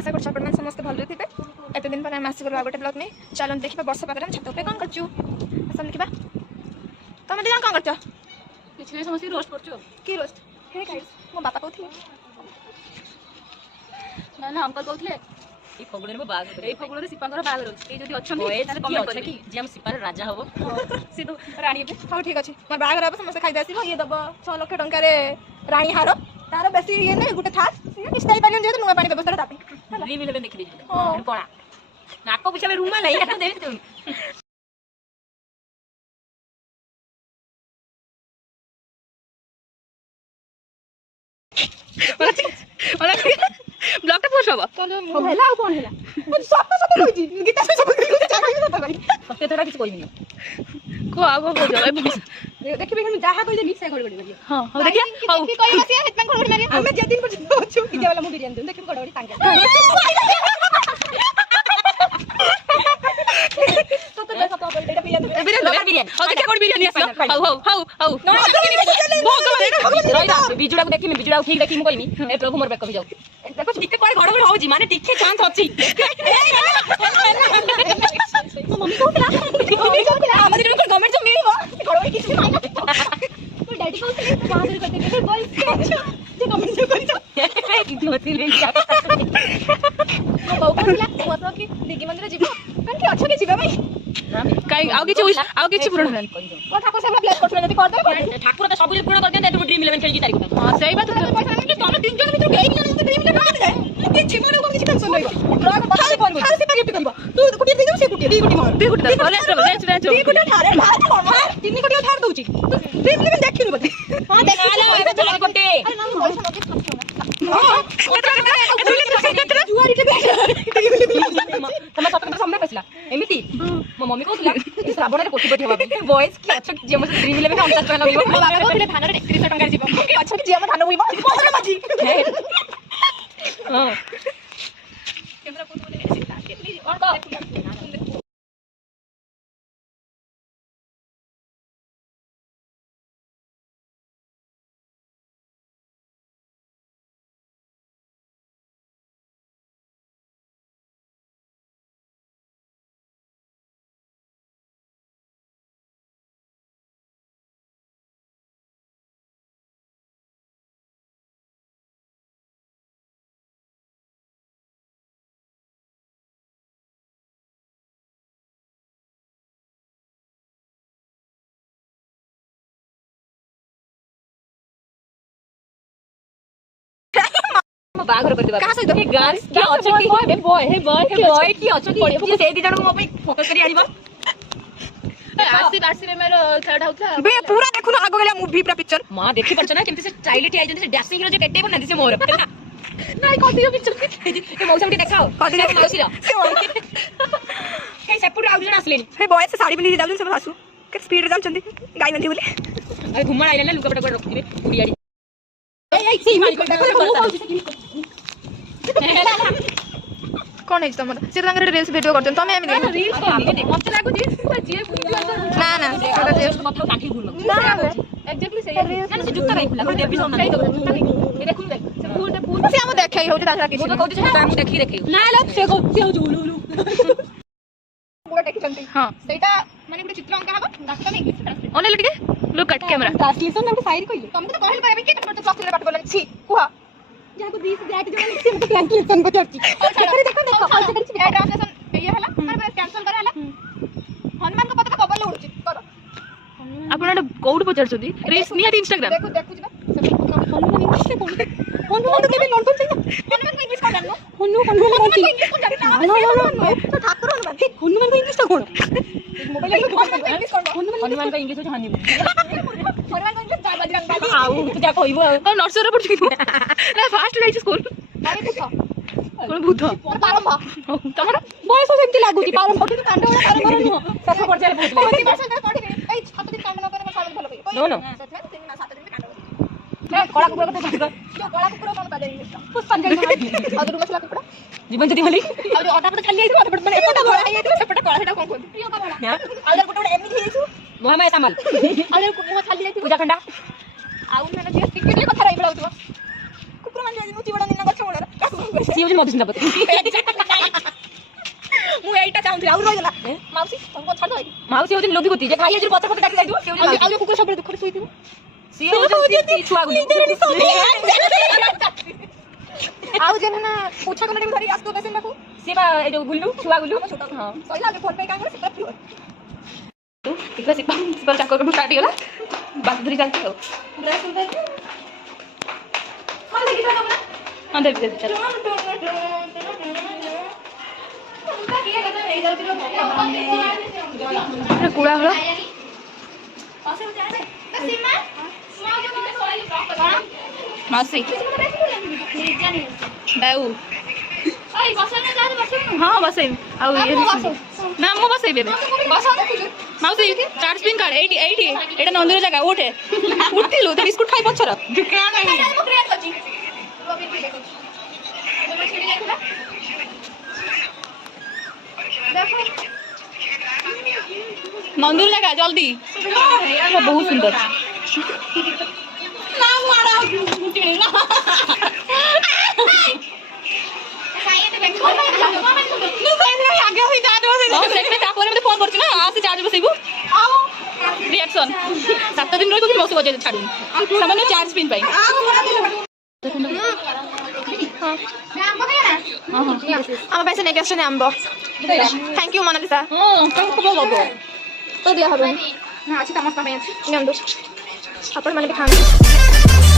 आशा कर आपण समस्त भल थे एत दिन पर आसिक गोटे ब्लॉग में चलो देखा वर्ष पाखे छात पे कौन कर देखा तुम दिन कौन कर किसी समस्त रोस्ट कर कि रोस्ट हे गाइस मो बापा कहते ना ना अंकल कहते এই ফগুণের বাগ এই ফগুণের সিপাঙ্গর বাগ রয়েছে এই যদি অছন্তি তাহলে কমেন্ট করে কি যে আমি সিপার রাজা হবো সে তো রানী হবে हाँ ठीक अच्छे मोर बाग रहा समस्त खाई आसो ये दब 6 लाख टंकार राणी हार तार बेसी ये नहीं गोटे था किसी पारे जेहतु नुआ पानी व्यवस्था ड्रीम इलेवन देखि देछि कोणा नाको पिछा में रूमा नहीं आता देख तुम ब्लॉग पोस्ट हबो हेला आ कोन हेला सब सब कहि गीता सब कहि तेरा किछ कोइ नहीं को आगो हो जाए देखि हम जहा कहि दे मिक्स कर गडी हां हां देखि देखि कहि बसिया हेतमान कर गडी मारी हम जे दिन पर छु कि वाला मु बिरयानी देखि गडी सांगे तो तो देखा तो बेटा बिरयानी हां देखि गडी बिरयानी आसी हाउ भगवान बिजुड़ा को देखि मैं बिजुड़ा ठीक देखि मु कहिनी ए प्रभु मोर बेक भी जाऊ देखो टिके कोइ घडघड होउजी माने टिके चांस अछि मम्मी कहतला हमर दिन पर गवर्नमेंट जो मिलिबो घडघड किछ नहीं तो डैडी कहतले बाहर करते बॉयज के अच्छा जे गवर्नमेंट जो करि इतोती ले जा बाबू कहतला मत कि दिगी मंदिर जीवो कन कि अच्छा के जीवा भाई काई आउ किछ पूर्ण हलन को ठाकुर से ब्लेस करथले जदी कर दे ठाकुर तो सब पूर्ण कर दे तू ड्रीम 11 खेल की तारीख हां सही बात है पैसा नहीं तो तीन जन भीतर गई नहीं तो ड्रीम 11 कर दे कि जीवन को किछ टेंशन नहीं ब्लॉग बता फोन कर से गिफ्ट करबो तू कुटी दे से कुटी दी कुटी मार दी कुटी दी कुटी ठारे मार तीन कुटी ठार दउची ड्रीम 11 देखिनु बते हां देख ले चला गोटे अरे ना पैसा मगे खर्च जुआरी के तम सपन सामने पैसला एमिति मो मम्मी कहतला श्रावण रे कोटी हबा बॉयज की अच्छा जे हम ड्रीम 11 हम 50 लगइबो मो बाबा कहतले धान रे 31 टका जीवो कि अच्छा जे हम धान होइबो कोसरे बाजी हां कैमरा फोटो ले केतली और बा बागर कर देबा कहां से देखि गार्ल्स की अचकी बॉय की अचकी जे से दी जण मो पे फोकस करी आनिबो आरसी रे मेरो खेलटा होता बे पूरा देखु ना आगो गलिया मूवी पूरा पिक्चर मां देखि परछ ना केमति से स्टाइलिटी आइ जंती से डैशिंग रो जे केटे बना दिसे मोर नहीं कथि रो पिक्चर ए मौसम के देखाओ कथि रो मौसी रो के सेपुर आउ जण आसलेनी हे बॉय से साड़ी पिनी जाउन सब हासु के स्पीड रे जाउन गाय बंधी बोले अरे घुमण आइले ना लुका पटा कर रखिबे कुड़ियाड़ी ए सी मारी कौन है तुम से रंग रील्स वीडियो करछन तमे एमे देख रील्स करनी मत लागो जे जे ना ना सेटा जे मत काठी भूल ना एग्जैक्टली सही ना से जुत्ता नहीं खुला देबी सोना ए देखु देख से फूल से हम देखै होउ दादा किछ तो कहू जे हम देखि देखै ना लो से कहू जुलुलु पूरा देखि चलती हां सेटा माने गुटे चित्र अंका हबो डाक्टर में इंग्लिश ओने लटके लुक कट कैमरा ट्रांसलेशन हमको साइड कइले तुमको तो कहल पाबे कि तुम तो प्लस पाठ बोलन छी कुहा जाको 20 बैक जो से तो ट्रांसलेशन को चर्ची अरे देखो देखो ए ट्रांसलेशन ये हला पर कैंसिल करे हला हनुमान को पता कबर ले उड़ची करो आपण कोड पचार छथि रील्स निया इंस्टाग्राम देखो देखु जिबा हनुमान इंग्लिश से बोल हनुमान के भी लंडन चाहिए हनुमान को इंग्लिश का जाननो हनुमान को इंग्लिश को जानना तो ठाकुर हनुमान को इंग्लिश का कोन मोबाइल में इंग्लिश कोन हनुमान का इंग्लिश हो हनी हनुमान को इंग्लिश जाबा दिरन बाली आउ तू जा कहइबो को नर्सरी रे पढछि ना फास्ट लाइट स्कूल अरे देखो कोन भूत पारंभ तमर बयस सेमती लागुची पारंभ कि कांड उडा पारंभ नुह सस पड़ जाय भूत प्रति वर्ष में पढ़ी ए 7 दिन कांड न करे साल भलो पई नो नो सतमे 3 ना 7 दिन में कांड ए कळा कुकुर को देखो जो कळा कुकुर कोन बाजे इंग्लिश पुष्पांजलि अदर मसला कुकुर जीवन जति हली और अटा पट खाली आइतो पट माने एटा बड़ा आइ आइतो सेपटा कळा सेटा कोन कोन प्रिय का बड़ा अदर कुकुर एमिति हेछु मोहम्मद सामल अदर कुकुर खाली आइतो पूजा खंडा आउ ना जे टिकट कथा राइ बळाउतो कुकुर मान जे नुची बडा निना गछ मोडर ସିଏ ହଉଛି ମଧୁସ୍ମିତା ପତି ମୁଁ ଏଇଟା ଚାହୁଁଥିଲି ଆଉ ରହିଗଲା ମାଉସୀ ତମକୁ ଛାଡ ମାଉସୀ ହଉଛି ଲୋଭିପତି ଯେ ଖାଇ ଆଜି ପଛ ପଟେ ଡାକି ଯାଇଥିବ ସିଏ ହଉଛି ଆଉ କୁକୁର ସବୁବେଳେ ଦୁଃଖରେ ଶୋଇଥିବ ସିଏ ହଉଛି ଛୁଆ ଗୁଲି ଆଉ ଯେନ ନା ପୁଛା କଲେ ଧରି ଆସିतो ପେସେଣ୍ଟ ପାଖକୁ ସିଏ ବା ଏ ଯୋଉ ଗୁଲୁ ଛୁଆ ଗୁଲୁ ହଁ ସଇଲା ଆମେ ଫୋନ ପେ କାଇଁ କରେ ସେଟା ଫ୍ଲୋର ତୁ ଦେଖିଲା ସିପା ଚାକର କାମ ଷ୍ଟାର୍ଟ ହେଇଗଲା ବାସ ଧରି ଚାଲିଛି ଆଉ ଡ୍ରେସ ଉତାର ହଁ ଦେଖି ତ ତମେ ହଁ ଦେବି ଦେବି ଚାଲ କୁଳା ହଳ ମାଉସୀ ବାଉ ହଁ ବସେଇବି ଆଉ ନା ମୁଁ ବସେଇବି ଏବେ ମାଉସୀ ଚାର୍ଜ ପିନ୍ କାର୍ଡ ଏଇଠି ଏଇଠି ଏଇଟା ନନ୍ଦୀର ଜାଗା ଉଠେ ଉଠିଲୁ ତ ବିସ୍କୁଟ ଖାଇ ପଛର ନନ୍ଦୀର ଜାଗା ଜଲ୍ଦି ବହୁତ ସୁନ୍ଦର ତାପରେ ଫୋନ କରୁଛି ନା ଆସି ଚାର୍ଜ ବସେଇବୁ ରିଆକ୍ସନ 7 ଦିନ ରହିବ ବସ ବଜେଇ ଛାଡୁନି ସାମାନ୍ୟ ଚାର୍ଜ ପିନ୍ ପାଇଁ ଆମ ପାଇଁ ସେ ନେଇକି ଆସୁଛନ୍ତି ଆମ୍ବ ଥ୍ୟାଙ୍କ ୟୁ ମୋନାଲିସା ତ ଦିଆ ହବନି ଅଛି ସମସ୍ତଙ୍କ ପାଇଁ ଅଛି ନିଅନ୍ତୁ ଆପଣମାନେ ବି ଖାଆନ୍ତୁ